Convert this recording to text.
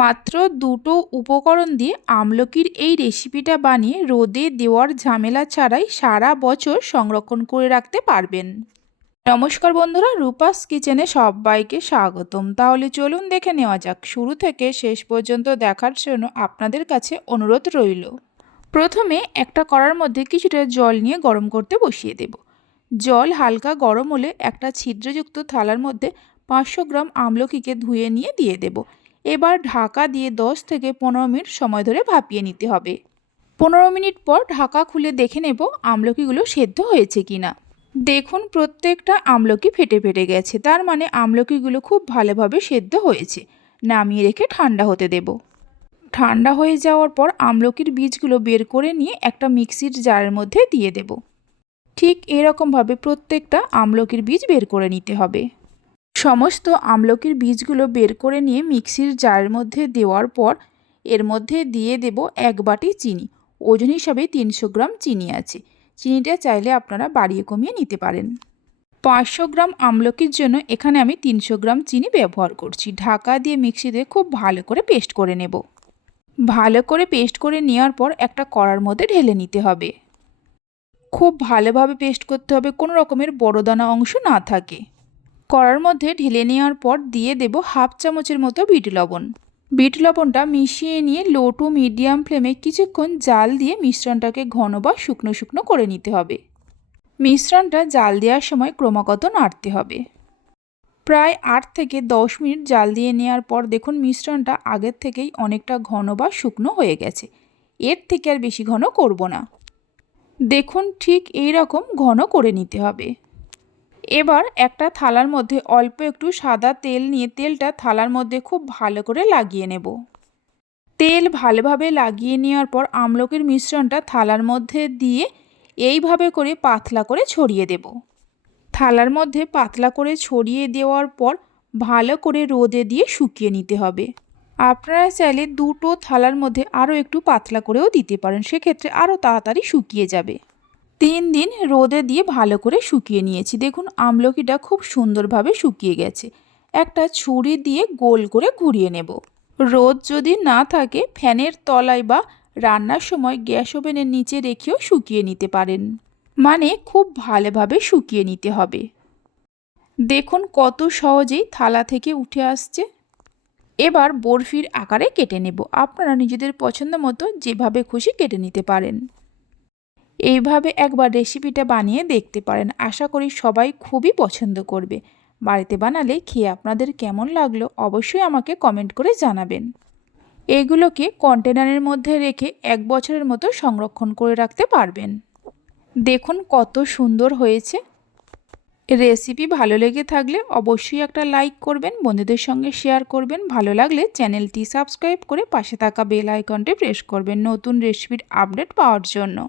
মাত্র দুটো উপকরণ দিয়ে আমলকির এই রেসিপিটা বানিয়ে রোদে দেওয়ার ঝামেলা ছাড়াই সারা বছর সংরক্ষণ করে রাখতে পারবেন। নমস্কার বন্ধুরা, রূপাস কিচেনে সবাইকে স্বাগতম। তাহলে চলুন দেখে নেওয়া যাক, শুরু থেকে শেষ পর্যন্ত দেখার জন্য আপনাদের কাছে অনুরোধ রইল। প্রথমে একটা করার মধ্যে কিছুটা জল নিয়ে গরম করতে বসিয়ে দেব। জল হালকা গরম হলে একটা ছিদ্রযুক্ত থালার মধ্যে পাঁচশো গ্রাম আমলকিকে ধুয়ে নিয়ে দিয়ে দেব। এবার ঢাকা দিয়ে 10 থেকে পনেরো মিনিট সময় ধরে ভাপিয়ে নিতে হবে। পনেরো মিনিট পর ঢাকা খুলে দেখে নেব আমলকিগুলো সেদ্ধ হয়েছে কিনা। দেখুন প্রত্যেকটা আমলকি ফেটে ফেটে গেছে, তার মানে আমলকিগুলো খুব ভালোভাবে সেদ্ধ হয়েছে। নামিয়ে রেখে ঠান্ডা হতে দেব। ঠান্ডা হয়ে যাওয়ার পর আমলকির বীজগুলো বের করে নিয়ে একটা মিক্সির জারের মধ্যে দিয়ে দেব। ঠিক এরকমভাবে প্রত্যেকটা আমলকির বীজ বের করে নিতে হবে। সমস্ত আমলকির বীজগুলো বের করে নিয়ে মিক্সির জারের মধ্যে দেওয়ার পর এর মধ্যে দিয়ে দেব এক বাটি চিনি। ওজন হিসাবে তিনশো গ্রাম চিনি আছে। চিনিটা চাইলে আপনারা বাড়িয়ে কমিয়ে নিতে পারেন। পাঁচশো গ্রাম আমলকির জন্য এখানে আমি তিনশো গ্রাম চিনি ব্যবহার করছি। ঢাকা দিয়ে মিক্সিতে খুব ভালো করে পেস্ট করে নেব। ভালো করে পেস্ট করে নেওয়ার পর একটা কড়ার মধ্যে ঢেলে নিতে হবে। খুব ভালোভাবে পেস্ট করতে হবে। কোনো রকমের বড় দানা অংশ না থাকে। কড়ার মধ্যে ঢেলে নেওয়ার পর দিয়ে দেব হাফ চামচের মতো বিট লবণ। বিট লবণটা মিশিয়ে নিয়ে লো টু মিডিয়াম ফ্লেমে কিছুক্ষণ জাল দিয়ে মিশ্রণটাকে ঘন বা শুকনো শুকনো করে নিতে হবে। মিশ্রণটা জাল দেওয়ার সময় ক্রমাগত নাড়তে হবে। প্রায় আট থেকে দশ মিনিট জাল দিয়ে নেওয়ার পর দেখুন মিশ্রণটা আগের থেকেই অনেকটা ঘন বা শুকনো হয়ে গেছে। এর থেকে আর বেশি ঘন করব না। দেখুন ঠিক এই রকম ঘন করে নিতে হবে। এবার একটা থালার মধ্যে অল্প একটু সাদা তেল নিয়ে তেলটা থালার মধ্যে খুব ভালো করে লাগিয়ে নেব। তেল ভালোভাবে লাগিয়ে নেওয়ার পর আমলকির মিশ্রণটা থালার মধ্যে দিয়ে এইভাবে করে পাতলা করে ছড়িয়ে দেব। থালার মধ্যে পাতলা করে ছড়িয়ে দেওয়ার পর ভালো করে রোদে দিয়ে শুকিয়ে নিতে হবে। আপনারা চাইলে দুটো থালার মধ্যে আরও একটু পাতলা করেও দিতে পারেন, সেক্ষেত্রে আরও তাড়াতাড়ি শুকিয়ে যাবে। তিন দিন রোদে দিয়ে ভালো করে শুকিয়ে নিয়েছি। দেখুন, আমলকিটা খুব সুন্দরভাবে শুকিয়ে গেছে। একটা ছুরি দিয়ে গোল করে ঘুরিয়ে নেব। রোদ যদি না থাকে, ফ্যানের তলায় বা রান্নার সময় গ্যাস ওভেনের নিচে রেখেও শুকিয়ে নিতে পারেন। মানে খুব ভালোভাবে শুকিয়ে নিতে হবে। দেখুন, কত সহজেই থালা থেকে উঠে আসছে। এবার বরফির আকারে কেটে নেব। আপনারা নিজেদের পছন্দ মতো যেভাবে খুশি কেটে নিতে পারেন। এইভাবে একবার রেসিপিটা বানিয়ে দেখতে পারেন। আশা করি সবাই খুবই পছন্দ করবে। বাড়িতে বানালে খেয়ে আপনাদের কেমন লাগল অবশ্যই আমাকে কমেন্ট করে জানাবেন। এগুলোকে কন্টেনারের মধ্যে রেখে এক বছরের মতো সংরক্ষণ করে রাখতে পারবেন। দেখুন কত সুন্দর হয়েছে। রেসিপি ভালো লেগে থাকলে অবশ্যই একটা লাইক করবেন, বন্ধুদের সঙ্গে শেয়ার করবেন। ভালো লাগলে চ্যানেলটি সাবস্ক্রাইব করে পাশে থাকা বেল আইকনটি প্রেস করবেন নতুন রেসিপির আপডেট পাওয়ার জন্য।